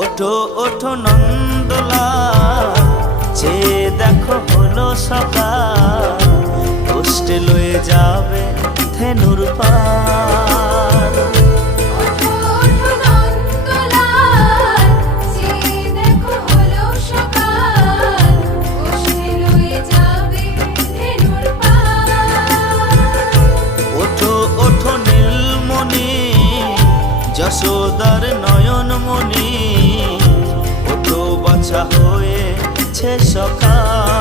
ওঠো ওঠো নন্দলা। যে দেখো হলো সকাল কষ্টে লয়ে যাবে ধেনুর পা। যশোদার নয়ন মনি ও তো বাছা হয়েছে সকাল।